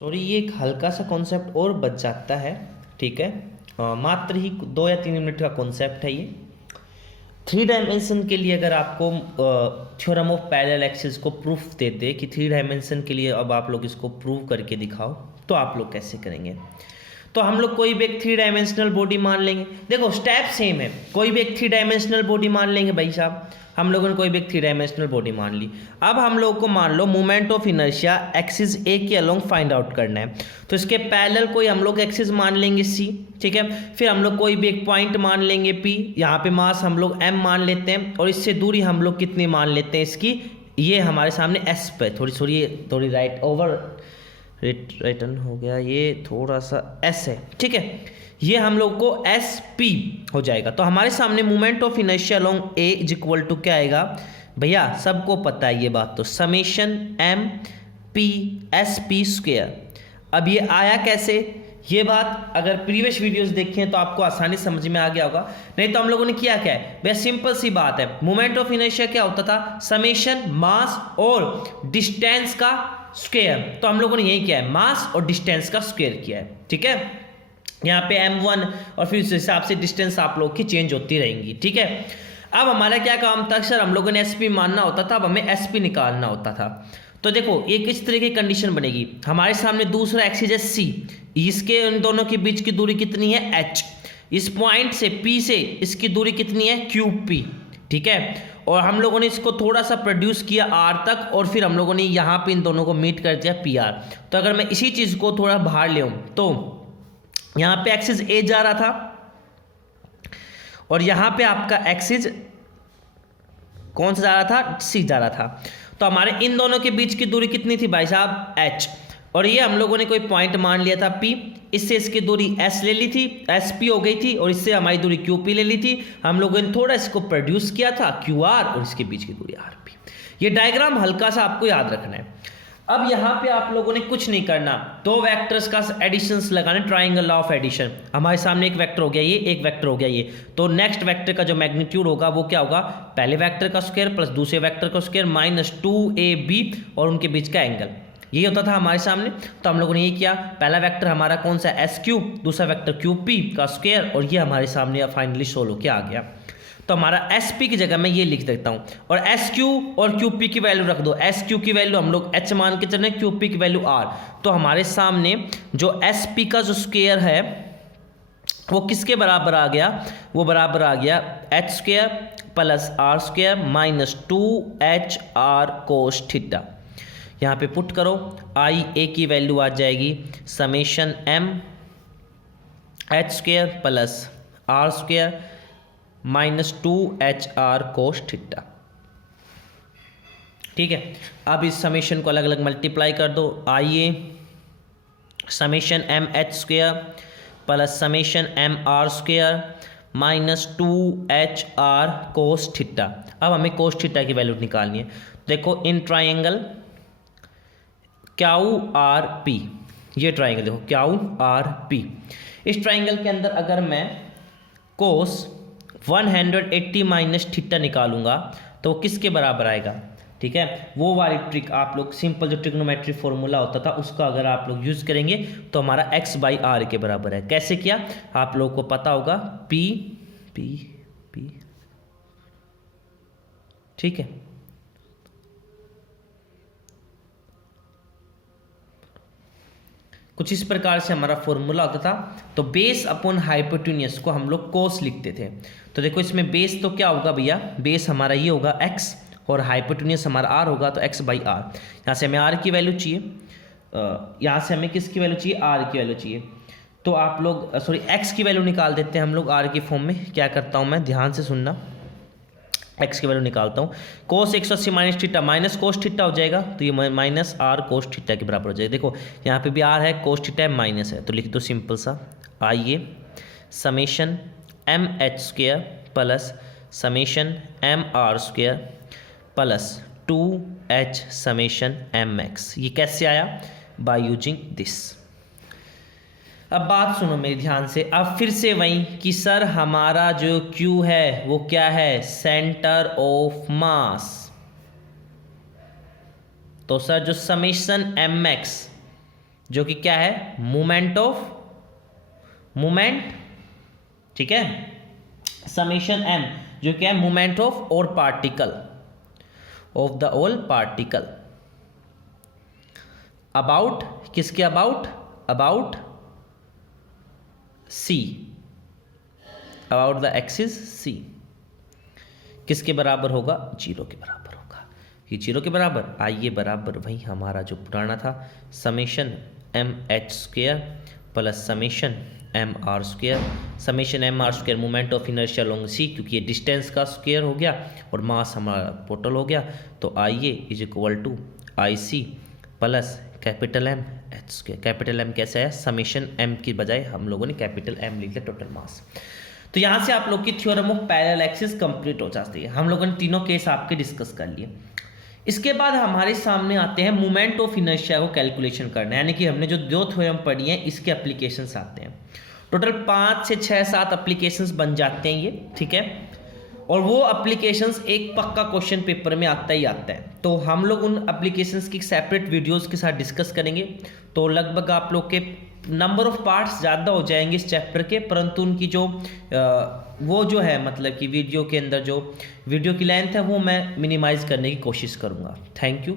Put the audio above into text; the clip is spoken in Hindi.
सॉरी, ये एक हल्का सा कॉन्सेप्ट और बच जाता है। ठीक है, मात्र ही 2 या 3 मिनट का कॉन्सेप्ट है ये। 3 डायमेंशन के लिए अगर आपको थ्योरम ऑफ पैरेलल एक्सिस को प्रूफ देते कि 3 डायमेंशन के लिए अब आप लोग इसको प्रूव करके दिखाओ, तो आप लोग कैसे करेंगे? तो हम लोग कोई भी एक 3 डायमेंशनल बॉडी मान लेंगे। देखो स्टेप सेम है, कोई भी एक 3 डायमेंशनल बॉडी मान लेंगे भाई साहब। हम लोगों ने कोई भी एक 3 डायमेंशनल बॉडी मान ली। अब हम लोग को मान लो मोमेंट ऑफ इनर्शिया एक्सिस ए के अलोंग फाइंड आउट करना है। तो इसके पैरेलल कोई हम लोग एक्सिस मान लेंगे सी, ठीक है। फिर हम लोग कोई भी एक पॉइंट मान लेंगे पी, यहाँ पे मास हम लोग एम मान लेते हैं, और इससे दूरी हम लोग कितनी मान लेते हैं इसकी, ये हमारे सामने एस पे थोड़ी राइट ओवर रिटर्न हो गया, ये थोड़ा सा एस है, ठीक है। ये हम लोग को एस पी हो जाएगा। तो हमारे सामने moment of inertia along A is equal to क्या आएगा भैया? सबको पता है ये बात, तो summation M P S P square. अब ये आया कैसे? ये बात अगर प्रीवियस वीडियोस देखें तो आपको आसानी समझ में आ गया होगा। नहीं तो हम लोगों ने किया क्या है भैया? सिंपल सी बात है, मोमेंट ऑफ इनर्शिया क्या होता था? समेशन मास और डिस्टेंस का स्क्वायर। तो हम लोगों ने यही किया है, मास और डिस्टेंस का स्क्वायर किया है, ठीक है। यहाँ पे m1 और फिर उस हिसाब से डिस्टेंस आप लोग की चेंज होती रहेंगी, ठीक है। अब हमारा क्या काम था सर? हम लोगों ने एसपी मानना होता था, अब हमें एसपी निकालना होता था। तो देखो ये किस तरह की कंडीशन बनेगी। हमारे सामने दूसरा एक्सिस है सी, इसके इन दोनों के बीच की दूरी कितनी है? h। इस पॉइंट से p से इसकी दूरी कितनी है? QP, ठीक है। और हम लोगों ने इसको थोड़ा सा प्रोड्यूस किया r तक, और फिर हम लोगों ने यहाँ पे इन दोनों को मीट कर दिया PR। तो अगर मैं इसी चीज़ को थोड़ा बाहर ले आऊँ तो यहाँ पे एक्सिस A जा रहा था, और यहाँ पे आपका एक्सिस कौन सा जा रहा था? C जा रहा था। तो हमारे इन दोनों के बीच की दूरी कितनी थी भाई साहब? H। और ये हम लोगों ने कोई पॉइंट मान लिया था P, इससे इसकी दूरी S ले ली थी, SP हो गई थी, और इससे हमारी दूरी QP ले ली थी। हम लोगों ने थोड़ा इसको प्रोड्यूस किया था QR, और इसके बीच की दूरी RP। ये डायग्राम हल्का सा आपको याद रखना है। अब यहाँ पे आप लोगों ने कुछ नहीं करना, दो वेक्टर्स का एडिशंस लगाने, ट्राइंगल ऑफ एडिशन। हमारे सामने एक वेक्टर हो गया ये, एक वेक्टर हो गया ये। तो नेक्स्ट वेक्टर का जो मैग्नीट्यूड होगा वो क्या होगा? पहले वेक्टर का स्क्वायर प्लस दूसरे वेक्टर का स्क्वायर माइनस 2AB और उनके बीच का एंगल। ये होता था हमारे सामने। तो हम लोगों ने ये किया, पहला वेक्टर हमारा कौन सा? SQ, दूसरा वेक्टर QP का स्क्वायर, और ये हमारे सामने फाइनली सोल्व होकर आ गया। तो हमारा SP की जगह मैं ये लिख देता हूँ, और SQ और QP की वैल्यू रख दो। SQ की वैल्यू हम लोग H मान के चले, QP की वैल्यू R। तो हमारे सामने जो SP का जो स्क्वायर है वो किसके बराबर आ गया? वो बराबर आ गया H square plus R square minus 2HR cos theta. यहाँ पे पुट करो, IA की वैल्यू आ जाएगी summation M H square plus R square minus 2HR cos theta, ठीक है। अब इस समेशन को अलग अलग मल्टीप्लाई कर दो। IA summation MH square plus summation MR square minus 2HR cos theta. अब हमें कोस थीटा की वैल्यू निकालनी है। देखो इन ट्राइंगल QRP, ये ट्राइंगल देखो QRP, इस ट्राइंगल के अंदर अगर मैं कोस 180 माइनस थीटा निकालूंगा तो किसके बराबर आएगा? ठीक है, वो वाली ट्रिक आप लोग, सिंपल जो ट्रिग्नोमेट्री फॉर्मूला होता था उसका अगर आप लोग यूज करेंगे तो हमारा x/r के बराबर है। कैसे किया आप लोग को पता होगा, P P P, ठीक है। कुछ इस प्रकार से हमारा फॉर्मूला होता था। तो बेस अपॉन हाइपोटेन्यूस को हम लोग कोस लिखते थे। तो देखो इसमें बेस तो क्या होगा भैया? बेस हमारा ये होगा x, और हाइपोटेन्यूस हमारा r होगा, तो x/r। यहाँ से हमें r की वैल्यू चाहिए, यहाँ से हमें किसकी वैल्यू चाहिए? r की वैल्यू चाहिए। तो आप लोग सॉरी x की वैल्यू निकाल देते हैं हम लोग r की फॉर्म में। क्या करता हूँ मैं, ध्यान से सुनना, x की वैल्यू निकालता हूँ। कोस 180 minus theta minus cos theta हो जाएगा, तो ये माइनस R कोस थीटा के बराबर हो जाएगा। देखो यहाँ पे भी R है, कोस थीटा है, माइनस है, तो लिख दो सिंपल सा। आइए summation MH square plus summation MR square plus 2H summation MX। ये कैसे आया? By using this. अब बात सुनो मेरे ध्यान से। अब फिर से वही कि सर हमारा जो Q है वो क्या है? Centre of mass. तो सर जो समेशन MX जो कि क्या है, मोमेंट, ठीक है, समेशन m जो क्या है, मोमेंट ऑफ और particle, of the all particle, about, किसके about c, about the axis c, किसके बराबर होगा, 0 के बराबर होगा। ये 0 के बराबर, आइए बराबर वही हमारा जो पुराना था, summation M H square plus summation M R square, summation M R square moment of inertia long C, क्योंकि ये डिस्टेंस का स्क्वेयर हो गया और मास हमारा टोटल हो गया, तो I is equal to I C plus capital M H square. Capital M कैसे है, समेशन एम की बजाय हम लोगों ने कैपिटल एम लिख लिया, टोटल मास। तो यहाँ से आप लोग की theorem of parallel axis complete हो जाती है। हम लोगों ने तीनों केस आपके डिस्कस कर लिए। इसके बाद हमारे सामने आते हैं मोमेंट ऑफ इनर्शिया को कैलकुलेशन करना, यानी कि हमने जो दो थ्योरम पढ़ी हैं इसके एप्लीकेशंस आते हैं। टोटल 5 से 6 7 एप्लीकेशंस बन जाते हैं ये, ठीक है, और वो एप्लीकेशंस एक पक्का क्वेश्चन पेपर में आता ही आता है। तो हम लोग उन एप्लीकेशंस की सेपरेट वीडियोस के साथ डिस्कस करेंगे। तो लगभग आप लोग के नंबर ऑफ पार्ट्स ज़्यादा हो जाएंगे इस चैप्टर के, परंतु उनकी जो वो जो है मतलब कि वीडियो के अंदर जो वीडियो की लेंथ है वो मैं मिनिमाइज़ करने की कोशिश करूँगा। Thank you.